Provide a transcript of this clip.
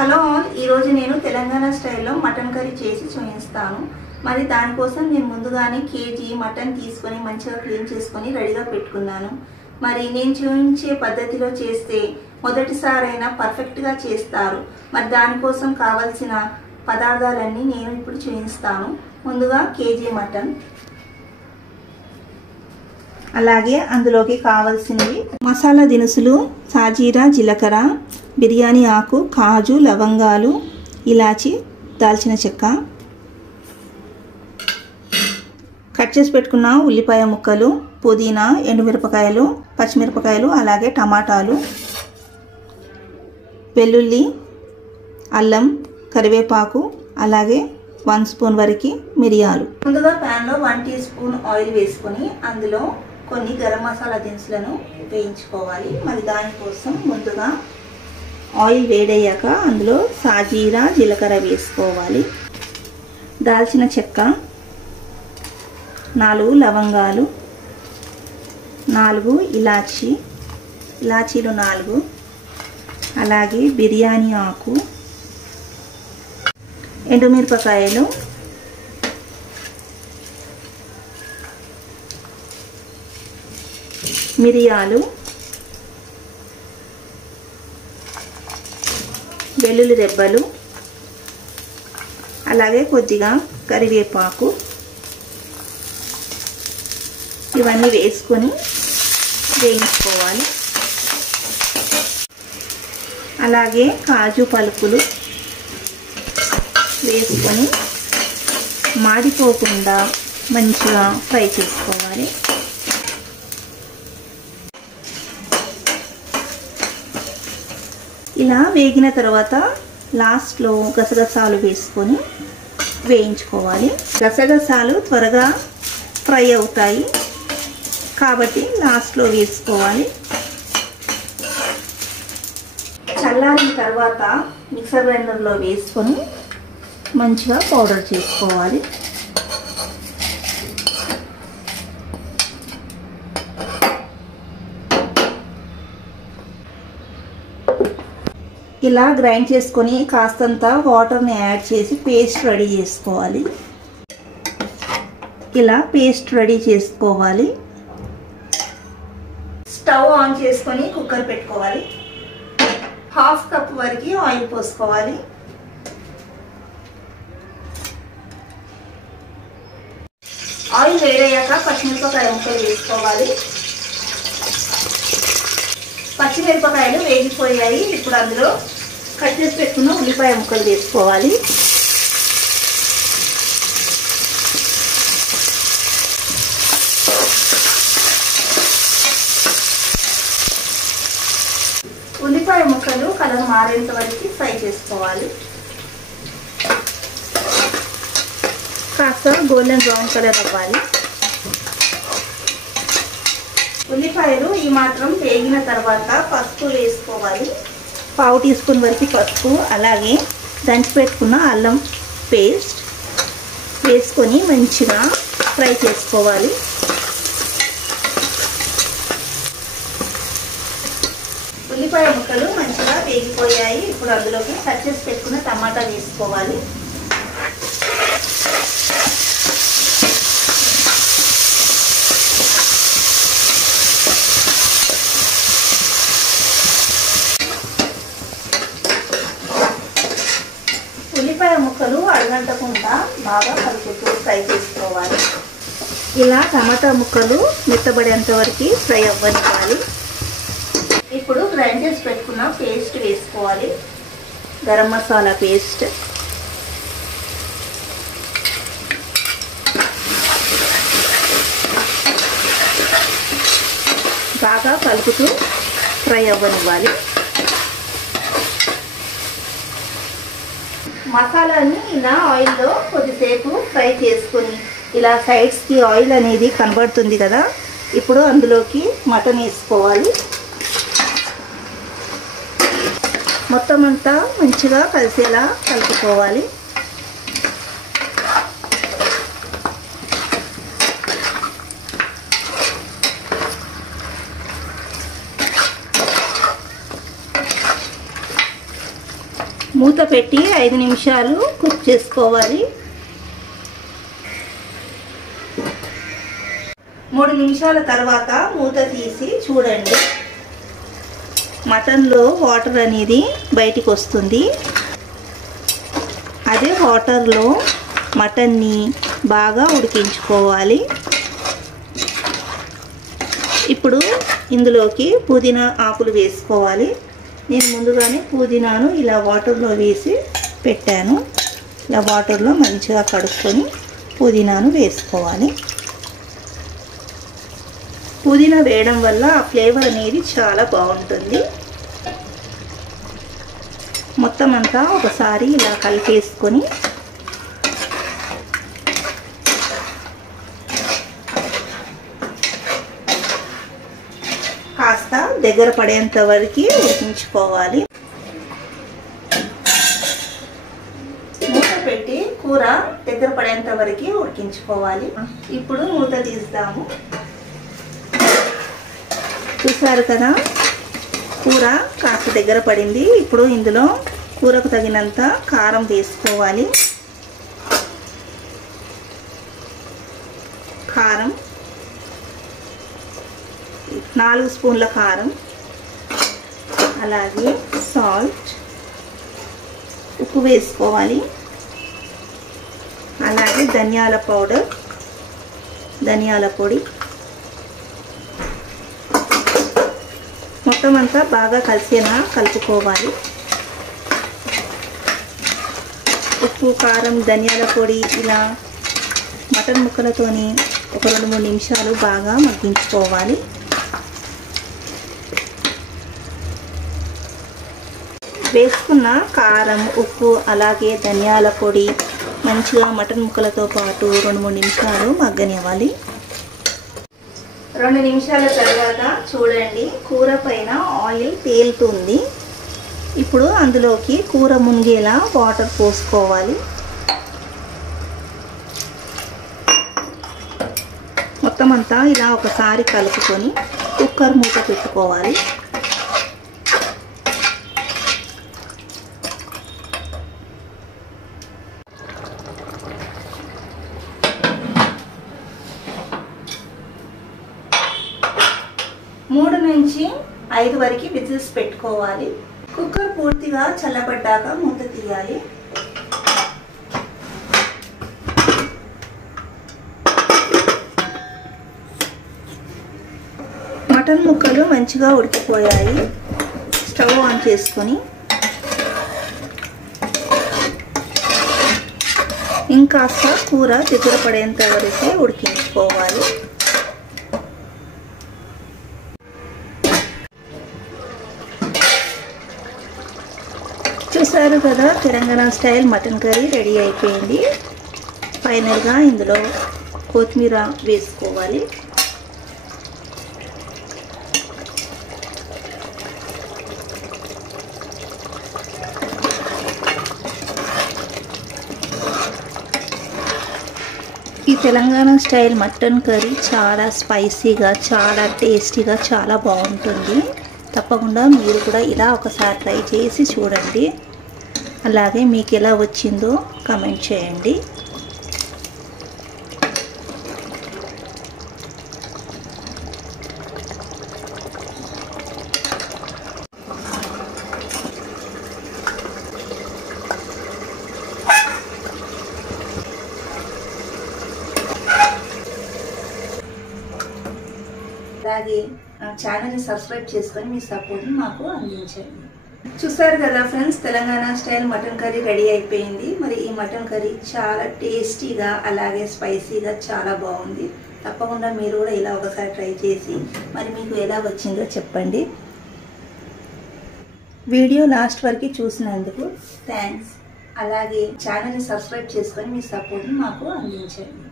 Hello all, ఈరోజు నేను తెలంగాణ స్టైల్లో మటన్ కర్రీ చేసి చూపిస్తాను. మరి దానికోసం నేను ముందుగానే కేజీ మటన్ తీసుకొని మంచిగా క్లీన్ చేసుకొని రెడీగా పెట్టుకున్నాను. మరి నేను చూపించే పద్ధతిలో చేస్తే మొదటిసారైనా పర్ఫెక్ట్గా చేస్తారు. మరి దానికోసం కావాల్సిన పదార్థాలన్నీ నేను ఇప్పుడు చూపిస్తాను. ముందుగా కేజీ మటన్, అలాగే అందులోకి కావాల్సినవి మసాలా దినుసులు, సాజీరా, జీలకర్ర, బిర్యానీ ఆకు, కాజు, లవంగాలు, ఇలాచి, దాల్చిన చెక్క, కట్ చేసి పెట్టుకున్న ఉల్లిపాయ ముక్కలు, పుదీనా, ఎండుమిరపకాయలు, పచ్చిమిరపకాయలు, అలాగే టమాటాలు, వెల్లుల్లి, అల్లం, కరివేపాకు, అలాగే 1 స్పూన్ వరకు మిరియాలు. ముందుగా ప్యాన్లో 1 టీ స్పూన్ ఆయిల్ వేసుకొని అందులో కొన్ని గరం మసాలా దినుసులను వేయించుకోవాలి. మరి దానికోసం ముందుగా ఆయిల్ వేడయ్యాక అందులో సాజీరా, జీలకర్ర వేసుకోవాలి. దాల్చిన చెక్క, 4 లవంగాలు, 4 ఇలాచీలు 4, అలాగే బిర్యానీ ఆకు, ఎండుమిరపకాయలు, మిరియాలు, వెల్లుల్లి రెబ్బలు, అలాగే కొద్దిగా కరివేపాకు, ఇవన్నీ వేసుకొని వేయించుకోవాలి. అలాగే కాజు పలుకులు వేసుకొని మాడిపోకుండా మంచిగా ఫ్రై చేసుకోవాలి. ఇలా వేగిన తర్వాత లాస్ట్లో గసగసాలు వేసుకొని వేయించుకోవాలి. గసగసాలు త్వరగా ఫ్రై అవుతాయి కాబట్టి లాస్ట్లో వేసుకోవాలి. చల్లారిన తర్వాత మిక్సర్ గ్రైండర్లో వేసుకొని మంచిగా పౌడర్ చేసుకోవాలి. ఇలా గ్రైండ్ చేసుకొని కాస్తంత వాటర్ని యాడ్ చేసి పేస్ట్ రెడీ చేసుకోవాలి. ఇలా పేస్ట్ రెడీ చేసుకోవాలి. స్టవ్ ఆన్ చేసుకొని కుక్కర్ పెట్టుకోవాలి. 1/2 కప్ వరకు ఆయిల్ పోసుకోవాలి. ఆయిల్ వేడయ్యాక పచ్చిమిరపకాయ ముక్కలు వేసుకోవాలి. పచ్చిమిరపకాయలు వేగిపోయాయి. ఇప్పుడు అందులో కట్ చేసి పెట్టుకున్న ఉల్లిపాయ ముక్కలు వేసుకోవాలి. ఉల్లిపాయ ముక్కలు కలర్ మారేంత వరకు ఫ్రై చేసుకోవాలి. కాస్త గోల్డెన్ బ్రౌన్ కలర్ అవ్వాలి. ఉల్లిపాయలు ఈ మాత్రం వేగిన తర్వాత పసుపు వేసుకోవాలి. 1/2 టీ స్పూన్ వరకు పసుపు, అలాగే దంచి పెట్టుకున్న అల్లం పేస్ట్ వేసుకొని మంచిగా ఫ్రై చేసుకోవాలి. ఉల్లిపాయ ముక్కలు మంచిగా వేగిపోయాయి. ఇప్పుడు అందులోకి కట్ చేసి పెట్టుకున్న టమాటా వేసుకోవాలి. ఉల్లిపాయ ముక్కలు అడగంటకుండా బాగా కలుపుతూ ఫ్రై చేసుకోవాలి. ఇలా టమాటా ముక్కలు మెత్తబడేంత వరకు ఫ్రై అవ్వనివ్వాలి. ఇప్పుడు గ్రైండ్ చేసి పెట్టుకున్న పేస్ట్ వేసుకోవాలి. గరం మసాలా పేస్ట్, బాగా కలుపుతూ ఫ్రై అవ్వనివ్వాలి. మసాలాని ఇలా ఆయిల్లో కొద్దిసేపు ఫ్రై చేసుకొని ఇలా సైడ్స్కి ఆయిల్ అనేది కనబడుతుంది కదా, ఇప్పుడు అందులోకి మటన్ వేసుకోవాలి. మొత్తం అంతా మంచిగా కలిసేలా కలుపుకోవాలి. మూత పెట్టి 5 నిమిషాలు కుక్ చేసుకోవాలి. 3 నిమిషాల తర్వాత మూత తీసి చూడండి. మటన్లో వాటర్ అనేది బయటికి వస్తుంది. అదే వాటర్లో మటన్ని బాగా ఉడికించుకోవాలి. ఇప్పుడు ఇందులోకి పుదీనా ఆకులు వేసుకోవాలి. నేను ముందుగానే పుదీనాను ఇలా వాటర్లో వేసి పెట్టాను. ఇలా వాటర్లో మంచిగా కడుక్కొని పుదీనాను వేసుకోవాలి. పుదీనా వేయడం వల్ల ఆ ఫ్లేవర్ అనేది చాలా బాగుంటుంది. మొత్తం అంతా ఒకసారి ఇలా కలిపేసుకొని కాస్త దగ్గర పడేంత వరకు ఉడికించుకోవాలి. మూత పెట్టి కూర దగ్గర పడేంత వరకు ఉడికించుకోవాలి. ఇప్పుడు మూత తీస్తాము. చూసారు కదా, కూర కాస్త దగ్గర పడింది. ఇప్పుడు ఇందులో కూరకు తగినంత కారం వేసుకోవాలి. కారం 4 స్పూన్ల కారం, అలాగే సాల్ట్, ఉప్పు వేసుకోవాలి. అలాగే ధనియాల పౌడర్, ధనియాల పొడి. మొత్తం అంతా బాగా కలిసేలా కలుపుకోవాలి. ఉప్పు, కారం, ధనియాల పొడి ఇలా మటన్ ముక్కలతోని ఒక 2-3 నిమిషాలు బాగా మగ్గించుకోవాలి. వేసుకున్న కారం, ఉప్పు అలాగే ధనియాల పొడి మంచిగా మటన్ ముక్కలతో పాటు 2-3 నిమిషాలు మగ్గనివ్వాలి. 2 నిమిషాల తర్వాత చూడండి, కూర పైన ఆయిల్ తేలుతుంది. ఇప్పుడు అందులోకి కూర మునిగేలా వాటర్ పోసుకోవాలి. మొత్తం అంతా ఇలా ఒకసారి కలుపుకొని కుక్కర్ మూత పెట్టుకోవాలి. మూడు నుంచి 5 వరకు విజిల్స్ పెట్టుకోవాలి. కుక్కర్ పూర్తిగా చల్లబడ్డాక మూత తీయాలి. మటన్ ముక్కలు మంచిగా ఉడికిపోయాయి. స్టవ్ ఆన్ చేసుకొని ఇంకాస్త కూర దగ్గర పడేంత వరకు ఉడికించుకోవాలి. చూసారు కదా, Telangana style mutton curry ready అయిపోయింది. ఫైనల్గా ఇందులో కొత్తిమీర వేసుకోవాలి. ఈ తెలంగాణ స్టైల్ మటన్ కర్రీ చాలా స్పైసీగా, చాలా టేస్టీగా, చాలా బాగుంటుంది. తప్పకుండా మీరు కూడా ఇలా ఒకసారి ట్రై చేసి చూడండి. అలాగే మీకు ఎలా వచ్చిందో కామెంట్ చేయండి. అలాగే ఛానల్ని సబ్స్క్రైబ్ చేసుకొని మీ సపోర్ట్ని మాకు అందించండి. చూసారు కదా friends, Telangana style mutton curry ready అయిపోయింది. మరి ఈ మటన్ కర్రీ చాలా టేస్టీగా అలాగే స్పైసీగా చాలా బాగుంది. తప్పకుండా మీరు కూడా ఇలా ఒకసారి ట్రై చేసి మరి మీకు ఎలా వచ్చిందో చెప్పండి. వీడియో లాస్ట్ వరకు చూసినందుకు థ్యాంక్స్. అలాగే ఛానల్ని సబ్స్క్రైబ్ చేసుకొని మీ సపోర్ట్ని మాకు అందించండి.